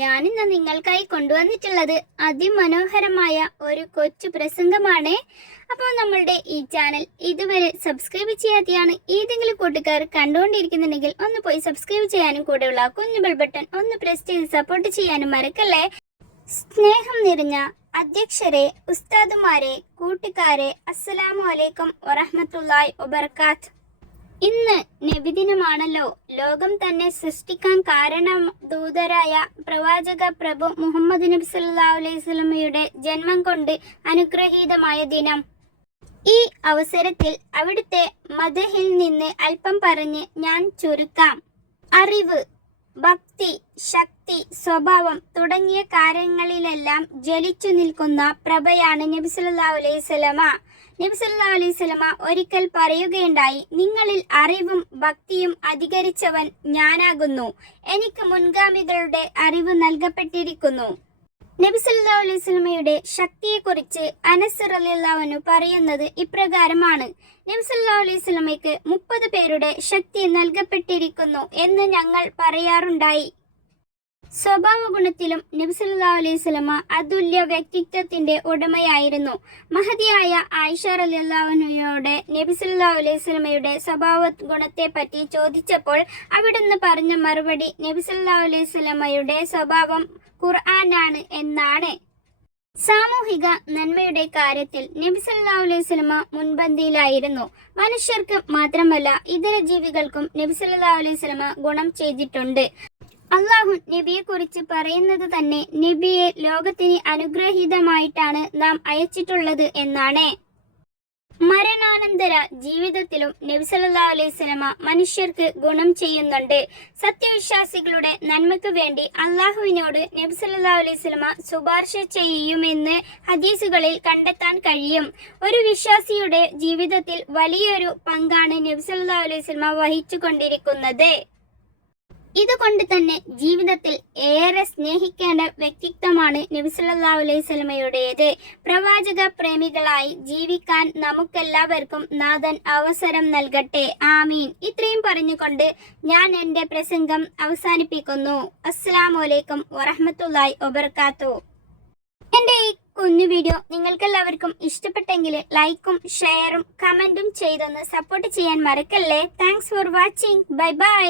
ഞാനിന്ന് നിങ്ങൾക്കായി കൊണ്ടുവന്നിട്ടുള്ളത് അതിമനോഹരമായ ഒരു കൊച്ചു പ്രസംഗമാണ്. അപ്പോൾ നമ്മളുടെ ഈ ചാനൽ ഇതുവരെ സബ്സ്ക്രൈബ് ചെയ്യാതെയാണ് ഏതെങ്കിലും കൂട്ടുകാർ കണ്ടുകൊണ്ടിരിക്കുന്നുണ്ടെങ്കിൽ ഒന്ന് പോയി സബ്സ്ക്രൈബ് ചെയ്യാനും കൂടെയുള്ള കുഞ്ഞു ബെൽ ബട്ടൺ ഒന്ന് പ്രസ് ചെയ്ത് സപ്പോർട്ട് ചെയ്യാനും മറക്കല്ലേ? സ്നേഹം നിറഞ്ഞ അധ്യക്ഷരെ ഉസ്താദുമാരെ കൂട്ടുകാരെ അസ്സലാമു അലൈക്കും വറഹ്മത്തുള്ളാഹി വബർക്കാത്ത് ഇന്ന് നബിദിനമാണല്ലോ. ലോകം തന്നെ സൃഷ്ടിക്കാൻ കാരണം ദൂതരായ പ്രവാചക പ്രഭു മുഹമ്മദ് നബി സല്ലല്ലാഹു അലൈഹി ജന്മം കൊണ്ട് അനുഗ്രഹീതമായ ദിനം. ഈ അവസരത്തിൽ അവിടുത്തെ മദഹിൽ നിന്ന് അല്പം പറഞ്ഞ് ഞാൻ ചുരുക്കാം. അറിവ് ഭക്തി ശക്തി സ്വഭാവം തുടങ്ങിയ കാര്യങ്ങളിലെല്ലാം ജലിച്ചു നിൽക്കുന്ന പ്രഭയാണ് നബി സല്ലല്ലാഹു അലൈഹി വസല്ലമ. നബി സല്ലല്ലാഹു അലൈഹി സ്വലമ ഒരിക്കൽ പറയുകയുണ്ടായി നിങ്ങളിൽ അറിവും ഭക്തിയും അധികരിച്ചവൻ ഞാനാകുന്നു. എനിക്ക് മുൻഗാമികളുടെ അറിവ് നൽകപ്പെട്ടിരിക്കുന്നു. നബിസല്ലാ അലൈഹി സ്വലമയുടെ ശക്തിയെക്കുറിച്ച് അനസ് റളിയല്ലാഹു അൻഹു പറയുന്നത് ഇപ്രകാരമാണ്. നബിസല്ലാ അലൈഹി സ്വലമയ്ക്ക് മുപ്പത് പേരുടെ ശക്തി നൽകപ്പെട്ടിരിക്കുന്നു എന്ന് ഞങ്ങൾ പറയാറുണ്ടായി. സ്വഭാവ ഗുണത്തിലും നബി സല്ലല്ലാഹു അലൈഹി സ്വലമ അതുല്യ വ്യക്തിത്വത്തിന്റെ ഉടമയായിരുന്നു. മഹതിയായ ആയിഷ റളിയല്ലാഹു നബിസല്ലാ അലൈഹി സ്വലമയുടെ സ്വഭാവ ഗുണത്തെപ്പറ്റി ചോദിച്ചപ്പോൾ അവിടുന്ന് പറഞ്ഞ മറുപടി നബി സല്ലല്ലാഹു അലൈഹി സ്വലമയുടെ സ്വഭാവം ഖുർആനാണ് എന്നാണ്. സാമൂഹിക നന്മയുടെ കാര്യത്തിൽ നബി സല്ലല്ലാഹു അലൈഹി സ്വലമ മുൻപന്തിയിലായിരുന്നു. മനുഷ്യർക്ക് മാത്രമല്ല ഇതര ജീവികൾക്കും നബി സല്ലല്ലാഹു അലൈഹി സ്വലമ ഗുണം ചെയ്തിട്ടുണ്ട്. അള്ളാഹു നബിയെ കുറിച്ച് പറയുന്നത് തന്നെ നബിയെ ലോകത്തിന് അനുഗ്രഹീതമായിട്ടാണ് നാം അയച്ചിട്ടുള്ളത് എന്നാണ്. മരണാനന്തര ജീവിതത്തിലും നബിസല്ലാ അലൈഹി സ്വലമ മനുഷ്യർക്ക് ഗുണം ചെയ്യുന്നുണ്ട്. സത്യവിശ്വാസികളുടെ നന്മയ്ക്ക് വേണ്ടി അള്ളാഹുവിനോട് നബിസല്ലാ അലൈഹി സ്വലമ ശുപാർശ ചെയ്യുമെന്ന് ഹദീസുകളിൽ കണ്ടെത്താൻ കഴിയും. ഒരു വിശ്വാസിയുടെ ജീവിതത്തിൽ വലിയൊരു പങ്കാണ് നബിസല്ലാ അലൈഹി വസല്ലമ വഹിച്ചുകൊണ്ടിരിക്കുന്നത്. ഇതുകൊണ്ട് തന്നെ ജീവിതത്തിൽ ഏറെ സ്നേഹിക്കേണ്ട വ്യക്തിത്വമാണ് നബി അലൈഹി സ്വലമയുടേത് പ്രവാചക പ്രേമികളായി ജീവിക്കാൻ നമുക്കെല്ലാവർക്കും നാഥൻ അവസരം നൽകട്ടെ. ആമീൻ. ഇത്രയും പറഞ്ഞുകൊണ്ട് ഞാൻ എന്റെ പ്രസംഗം അവസാനിപ്പിക്കുന്നു. അസ്സലാമു അലൈക്കും വറഹ്മത്തുള്ളാഹി വബർക്കാത്തു എന്റെ ഈ കുഞ്ഞു വീഡിയോ നിങ്ങൾക്കെല്ലാവർക്കും ഇഷ്ടപ്പെട്ടെങ്കിൽ ലൈക്കും ഷെയറും കമന്റും ചെയ്തൊന്ന് സപ്പോർട്ട് ചെയ്യാൻ മറക്കല്ലേ. Thanks for watching. Bye bye.